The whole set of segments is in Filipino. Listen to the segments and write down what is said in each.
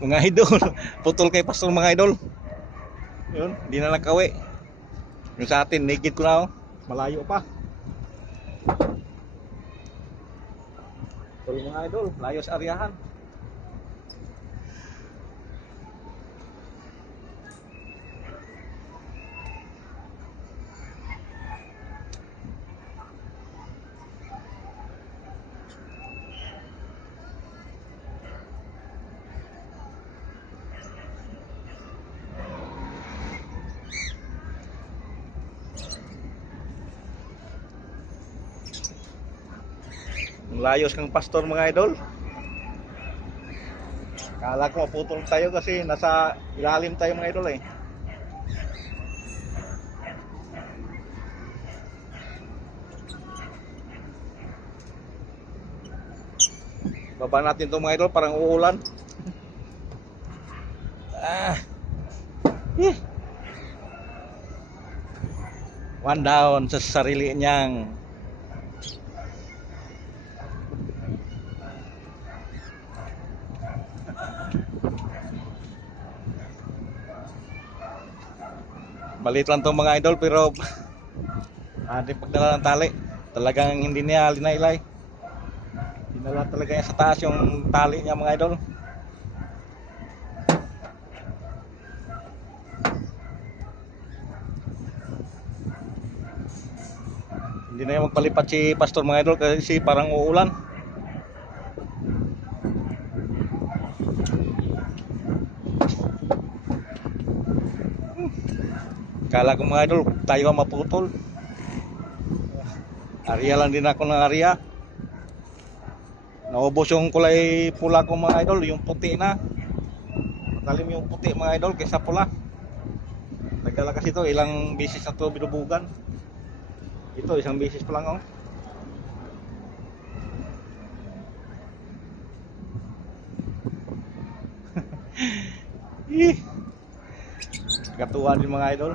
Mga idol, putol kay pastor mga idol. Yun, hindi na nagkawi. Yung sa atin, naked ko na oh. Malayo pa. Putol mga idol, layo sa aryahan. Layos kang pastor mga idol. Kala ko maputol tayo kasi nasa ilalim tayo mga idol eh. Baba natin to mga idol, parang uulan. One down sa sarili niyang. Balit lang to mga idol pero ating pagdala ng tali talagang hindi niya linaylay. Dinala talaga niya sa taas yung tali niya mga idol. Hindi na yung magpalipat si pastor mga idol kasi parang uulan. Kala ko mga idol tayo ang maputol. Area lang din ako ng area. Naubos yung kulay pula ko mga idol, yung puti na. Matalim yung puti mga idol kaysa pula. Nagdala kasi ito, ilang beses na ito binubugan. Ito, isang beses pa lang oh. Katuwa din mga idol.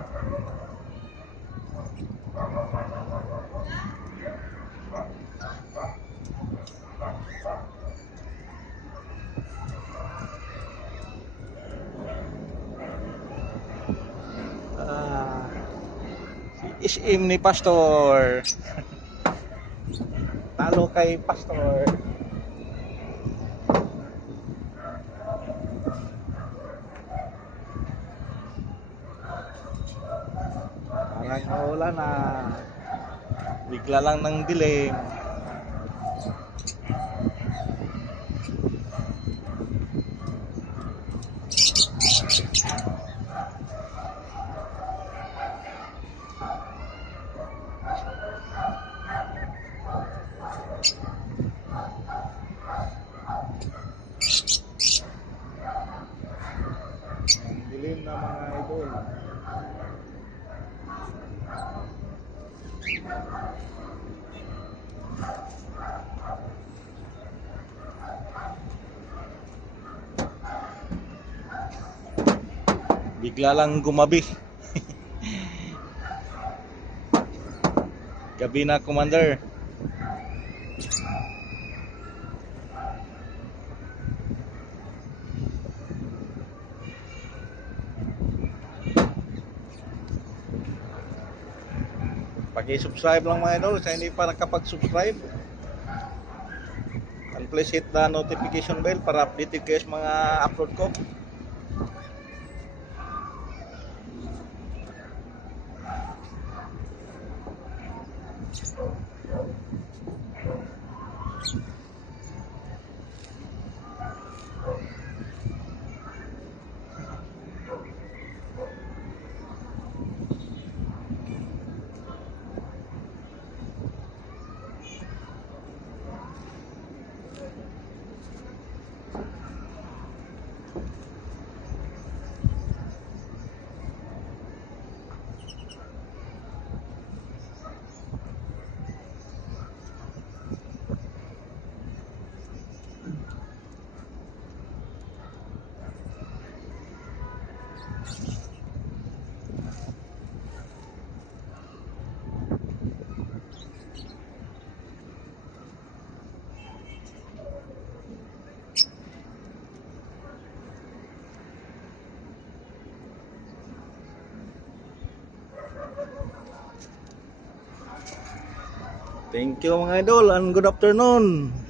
Si SM ni pastor. Talo kay pastor. Parang maulan na. Bigla lang ng dilim. Ang dilim na mga idol. Bigla lang gumabi. Gabi na commander. Paki-subscribe lang mga idol sa hindi pa nakapag-subscribe. And please hit the notification bell para updated kayo sa mga upload ko. Thank you mga idol and good afternoon.